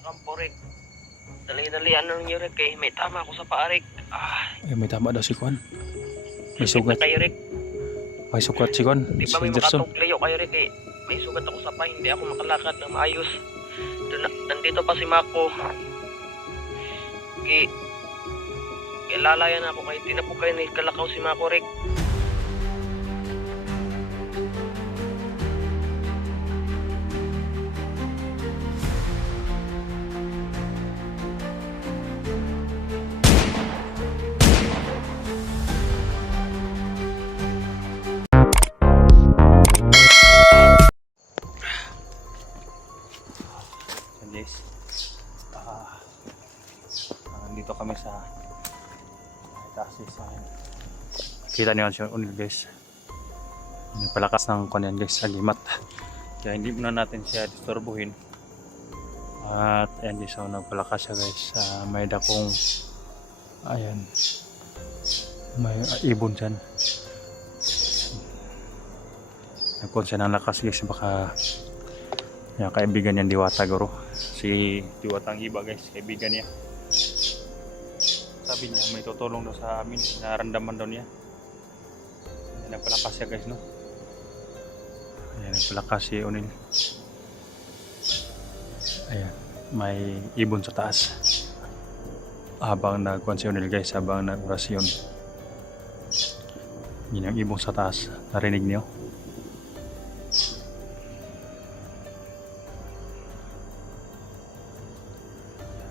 sa kampo, Rick. Dali-dalian lang niyo, Rick, eh. May tama ako sa paa, Rick. Ay, may tama daw si Kwan. May Sakit na sugat. kayo, Rick. May sugat si Kwan. Di Si ba may Gerson. makatuglayo kayo, Rick, eh. May sugat ako sa paa, hindi ako makalakad na maayos. Nandito pa si Mako. Lalayan ako kayo. Di na po kayo kalakaw si Mako, Rick. So guys, nandito kami sa sa kita niyo siya unil guys. Palakas ng kanyan guys, agimat. Kaya hindi muna natin siya disturbuhin. At ayan guys, so nagpalakas siya guys. May dakong ayan, may ibon dyan. Nagkon siya ng lakas guys, baka yung kaibigan niya Diwata guro. Si Diwata ang iba guys, kaibigan niya. Sabi niya may tutulong daw sa amin, naramdaman daw niya. Ayan, nagpalakas siya guys, no? Ayan, nagpalakas si Unil. Ayan, may ibon sa taas. Habang nagkuhan si Unil guys, habang nag-orasyon. Yun ang ibon sa taas, narinig niyo?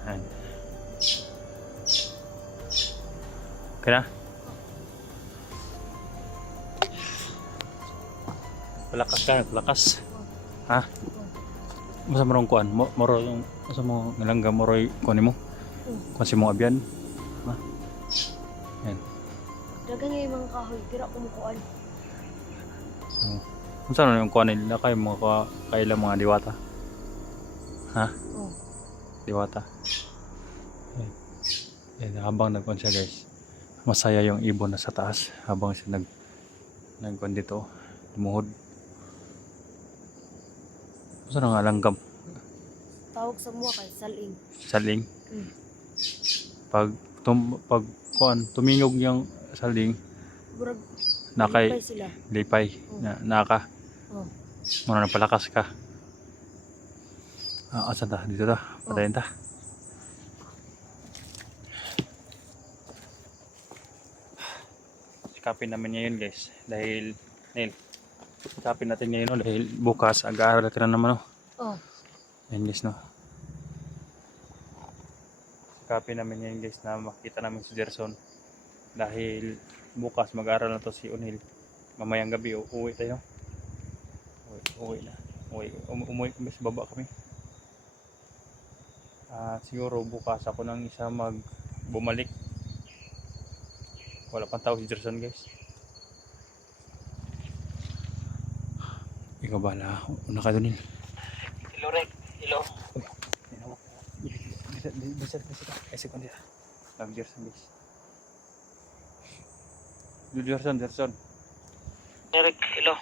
Ayan. Okay na? Palakas ka, palakas. Ha? Masa mo rong kuan? Moro yung, masa mo nalangga moro yung kuan mo? Kuan si mong abyan? Ha? Ayan. Dagan nga yung mga kahoy, pero kumukuan. Masa na yung kuan nila kay mga kailang mga Diwata? Ha? Oh. Diwata. Ayan, habang nagkuan siya guys, masaya yung ibon na sa taas habang siya nagkuan dito, lumuhod. Saan nga langgam? Tawag sa mua kay saling. Saling. Mm. Pag kuan tumingog yung saling, Burag, nakay lipay sila. lipay, naka. Oh. Muna napalakas ka. Asan ta? Dito ta? Patayin ta. Sikapin namin ngayon guys, dahil sikapin natin ngayon, no? Dahil bukasag-aaral natin na naman, no? Oh. Ayan guys, no? Sikapin namin ngayon guys na makita namin si Gerson, dahil bukas mag-aaral na to si Unil. Mamayang gabi uuwi tayo. Uuwi na. Umuwi kami sa baba kami. Siguro bukas ako nang isa bumalik. Wala pang tao si Gerson guys. Ikaw bala, una ka doon. Hello, Rick. Hello. Bisa. Ay, sekund ya. Lang Gerson guys. Gerson. Rick, hello.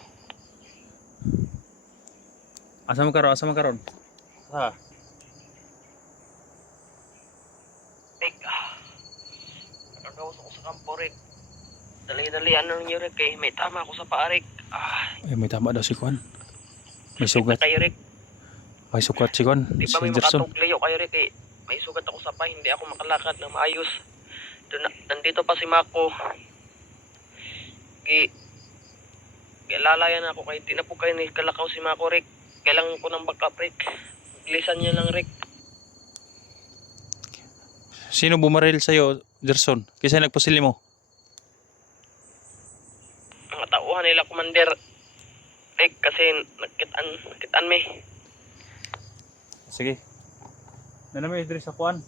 Asa mo karon? Ha? Rick, nakagawas ako sa kampo, Rick. Dali-dalian lang niyo, Rick, eh. May tama ako sa paa, Rick. Ay, may tama daw si Kwan. May Sakit sugat. na kayo, Rick. May sugat si Kwan. Di ba Si may Gerson. makatuglayo kayo, Rick, eh. May sugat ako sa paa, hindi ako makalakad na maayos. Nandito pa si Mako. Lalayan ako kayo. Di na po kayo kalakaw si Mako, Rick. Kailangan ko ng backup, Rick. Bilisan niya lang, Rick. Sino bumaril sa'yo, Gerson? Kasi nagpasili mo. Mga tauhan nila, Commander. Rick, kasi nakitaan me. Sige. Nanamay diri sa Kwan.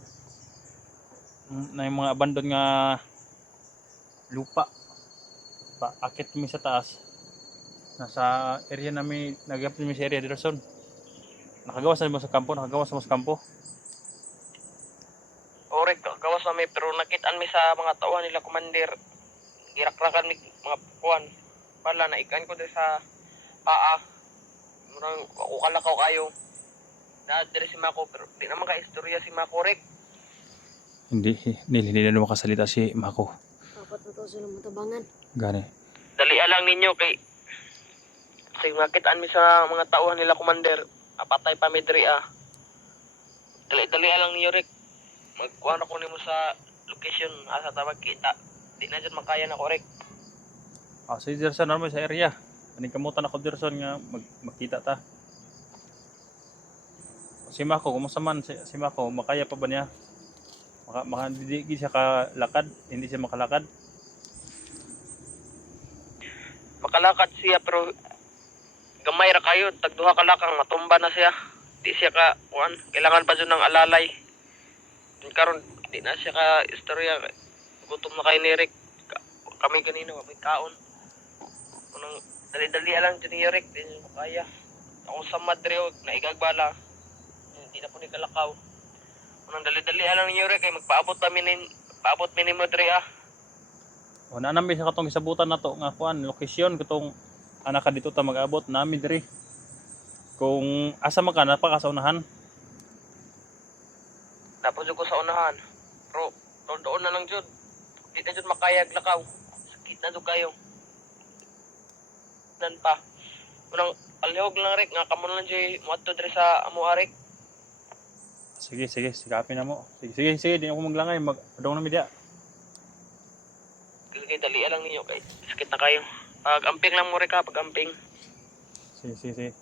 Na yung mga abandon nga lupa. Paakit kami sa taas. Nasa area namin, nag-up kami sa area Gerson. Nakagawas na mo sa kampo, O, Rick, gawas na may, pero nakitaan me sa mga tauhan nila, Commander. Girak-rakan mi mga kuwan. Pala, naikan ko din sa paa. Murang, ako kalakaw kayo. na-address si Mako, pero di naman ka-istorya si Mako, Rick. Hindi na makasalita si Mako. Dapat na to sila matabangan. Gani. Dalian lang ninyo kay makitaan mi sa mga tauhan nila, Commander. Apatay pa mi diri ah. Dalian lang ninyo, Rick. Magkuhan ako nimo sa location asa ta magkita. Di na dyan makaya na ko, Rick. Si Derson naman sa area. Aning kamutan ako Derson nga magkita ta. Si Mako, kumusta man si Mako, makaya pa ba niya? Hindi siya kalakad, hindi siya makalakad. Makalakad siya pero gamay ra kayo, tagduha ka lakang matumba na siya. Di siya ka kailangan pa dyan ng alalay. Karon di na siya ka istorya. Gutom na kayo ni Rick. Kami ganino, kami kaon. Unang dali-dali lang dyan ni Rick, di niya makaya. Akong sa Madre, naigagbala. Hindi na po ni kalakaw. Unang dali-dali lang ni Rick, ay magpaabot mi ni Madre ah. O naanami sa katong isabutan na to nga kuan, location katong anak ka dito ta mag-abot nami diri. Kung asa man ka napaka sa unahan. Napos ko sa unahan. Pero doon na lang jud. Di na jud makayag lakaw. Sakit na jud kayo. Nan pa. Unang alihog lang Rick, nga kamo lang jay muadto diri sa amo Rick. Sige, sigapin na mo. Sige, di ako maglangay, magpadong na media. Kaya dali lang ninyo kay sakit na kayo. Pag-amping lang mo Rick ha, pag-amping. Sige.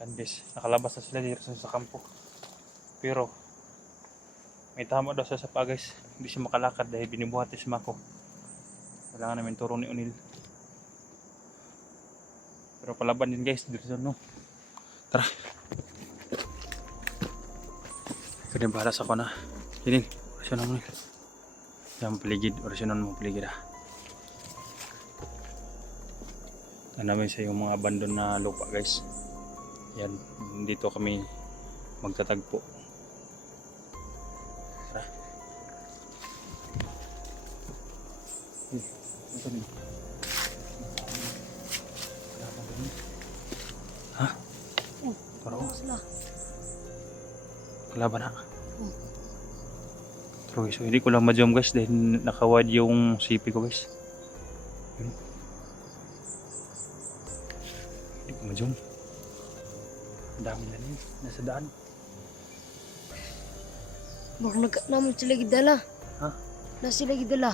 Andis, nakalabas na sila dito sa kampo. Pero may tama daw sa pagais. Hindi siya makalakad dahil binibuhat si Mako. Kailangan namin turong ni Unil. Pero palaban din guys, dito no. Tara. Kaya bahala sa ko na. Unil, orasyonan mo Unil. Yan paligid, orasyonan mo paligid ah. Namin sa yung mga abandon na lupa guys. Yan, dito kami magtatagpo. Tara. Ito din. Ha? Parang Sila. kalaban na. Pero guys, so, hindi ko lang ma-jump guys dahil nakawad yung CP ko guys. Yun. Hindi ko ma-jump. Ang dami na rin. Nasa daan. Baka naman sila gidala. Ha? Na sila gidala.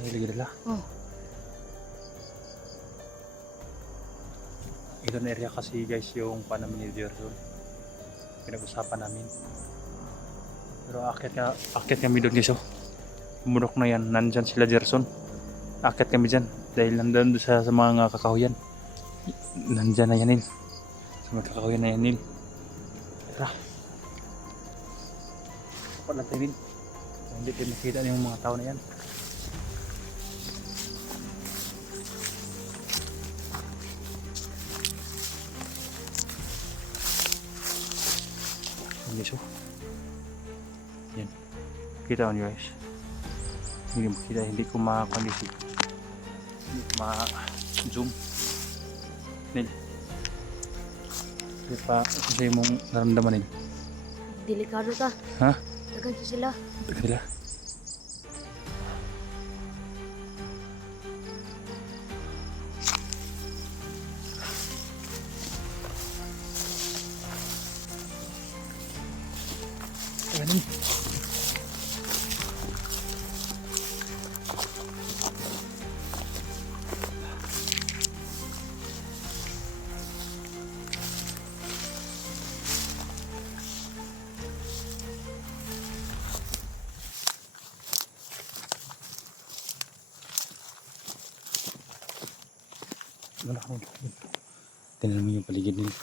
Nahilagay nila. Oh. Ito na area kasi guys yung namin ni Gerson. Pinag-usapan namin. Pero akit kami doon guys oh. Umurok na yan. Nandyan sila Gerson. Akit kami dyan. Dahil nandun sa mga kakahuyan. Nandyan na yan sa mga kakahuyan na yan Tara. Dapat lang tayo hindi kayo makita yung mga tao na yan. Guys oh. Yan. Kita nyo guys. Hindi makita, hindi ko makakondisi. Hindi ko ma-zoom. Nil. Hindi pa kasi mong naramdaman nil. Delikado ta. Ha? Dagan sila. Sila. Ganun. Wala ka nila. Tingnan mo yung paligid nila.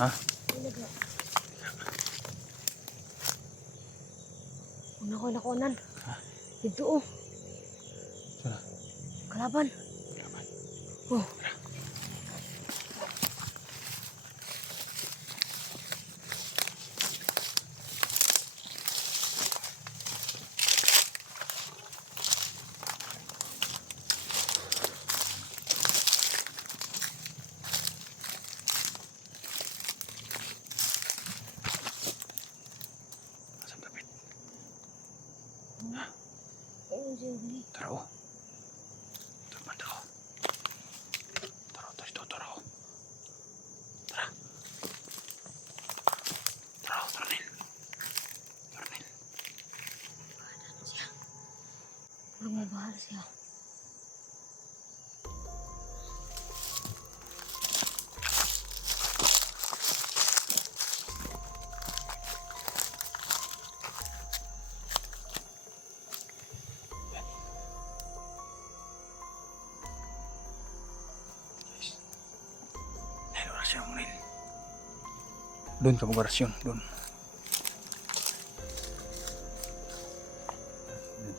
Ha? Talaga. Una ko nakunan. Dito oh. Sana. Kalaban. Oh. Asam David. Ayun siya dali. Tara oh. Tara daw. Tara dito tara oh. Tara. Tara tara Nil. Tara Nil. Parang mabahal siya. Nil, orasyon mo Nil. Doon ka mag-orasyon. Doon.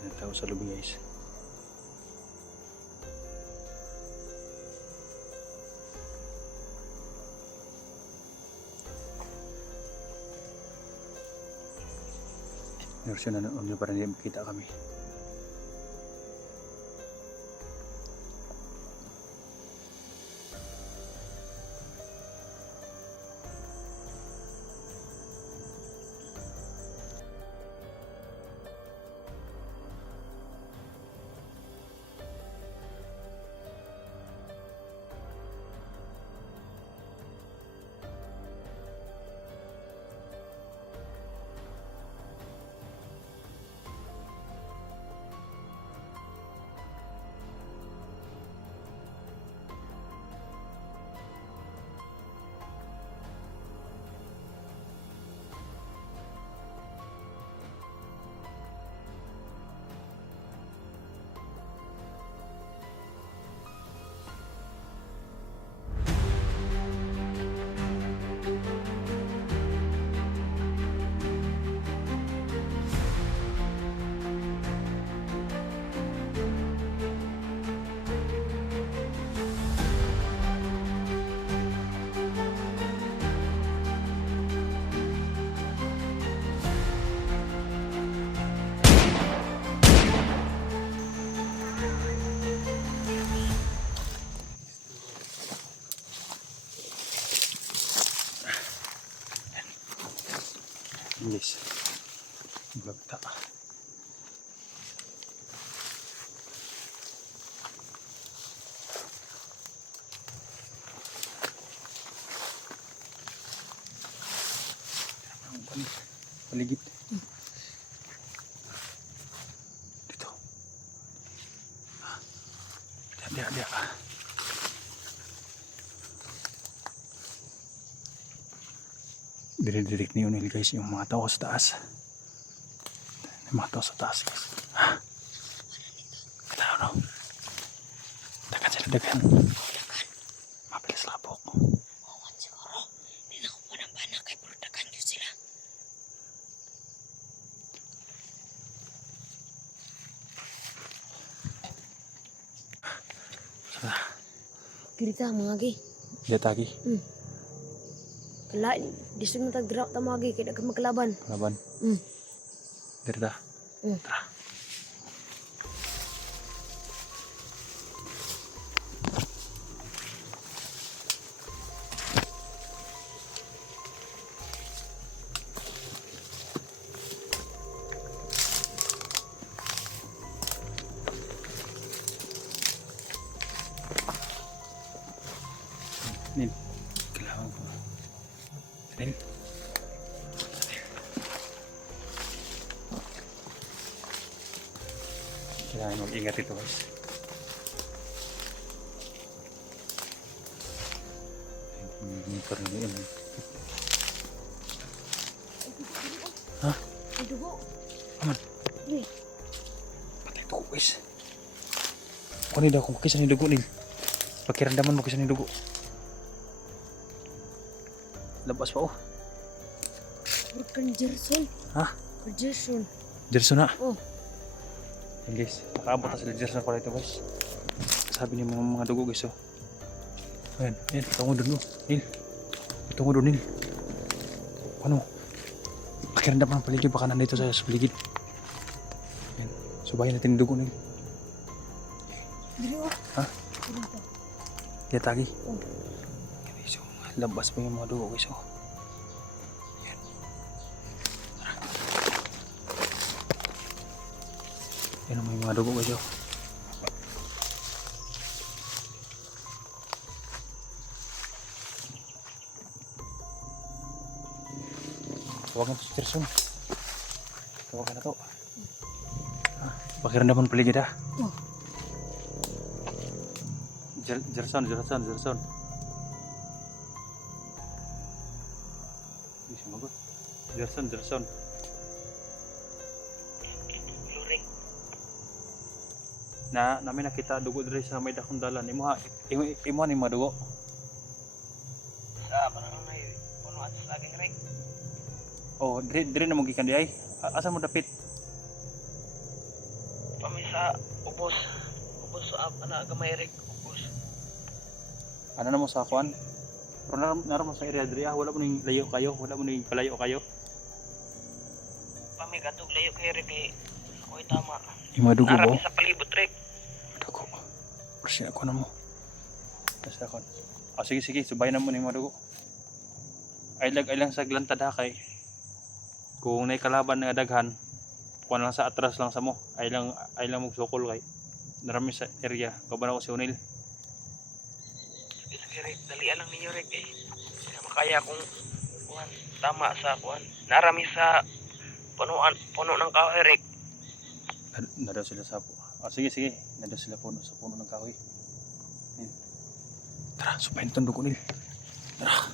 Doon tao sa lobby guys. Orasyon na noon para hindi makita kami. Yes. Bagta. Paligid. Dito. Dia. Dinidirik ni Unil guys yung mga tao sa taas. Yung mga tao sa taas guys. Tao no. Dagan sila dagan. Mabilis labok. Owan siguro. Di na ko po ng banak kay puro dagan yun sila. Sana. Kirita mga gi. Dia tagi. Kala, disig na tag-drop ta mga gi. Kaya ka magkalaban. Laban. Dirta. Tara. Nil. Kailangan ko. Nil. Kailangan mag-ingat ito guys. Hindi pa rin yun. Ha? Ay, dugo. Aman. Uy, Patay dugo guys. Kunin daw kung kisa ni dugo Nil. Pakiramdaman mo kisa ni dugo. Labas pa oh. Bukan Gerson. Ha? Gerson. Jerson na. Oh. Yan guys, nakaabot na sila Jerson pala ito guys. Sabi niya mga dugo guys oh. Ayan, ayan, tungo doon oh. Nil. Tungo doon Nil. Ano? Pakiramdam ng paligid, baka nandito sa paligid. Ayan, subayin natin yung dugo Nil. Dili oh. Ha? Dili pa. Lihat lagi. Oh. Ayan, so, labas pa yung mga dugo guys oh. Ayan. Tara. Ayan naman yung mga dugo guys oh. Tawagan to si Gerson. Tawagan na to. Pakiramdaman paligid ah. Oh. Gerson. Hindi sumagot. Gerson. Luring. Namin nakita dugo diri sa may dakong dalan. Imo ni mga dugo. Sa parang may puno at sa aking rek. Oh, diri na mo gikan di ay. Asa mo dapit? Pamisa ubos. Ubos sa gamay rek. Ubos. Ano na mo sa kuan? Pero naram mo sa area diri ah, wala mo ning layo kayo, wala mo ning palayo kayo. Pamigatog layo kay rek kay ako'y tama. Yung mga dugo mo. Narami sa palibot rek. Dugo. Kasi ako na mo. Kasi ako. Ah, sige, subayin na mo ning mga dugo. Ay lang sa glantad ha kay. Kung may kalaban nga daghan, kuan lang sa atras lang sa mo. Ay lang magsukol kay. Narami sa area. Kaban ako si Unil. Sige rek, dalian lang ninyo rek eh. Kaya makaya kung kuhan tama sa kuhan. Narami sa puno ng kahoy rek. Nadaw sila sa po. Ah, sige. Nadaw sila sa puno ng kahoy. Tara, subayin itong dugo nil. Tara.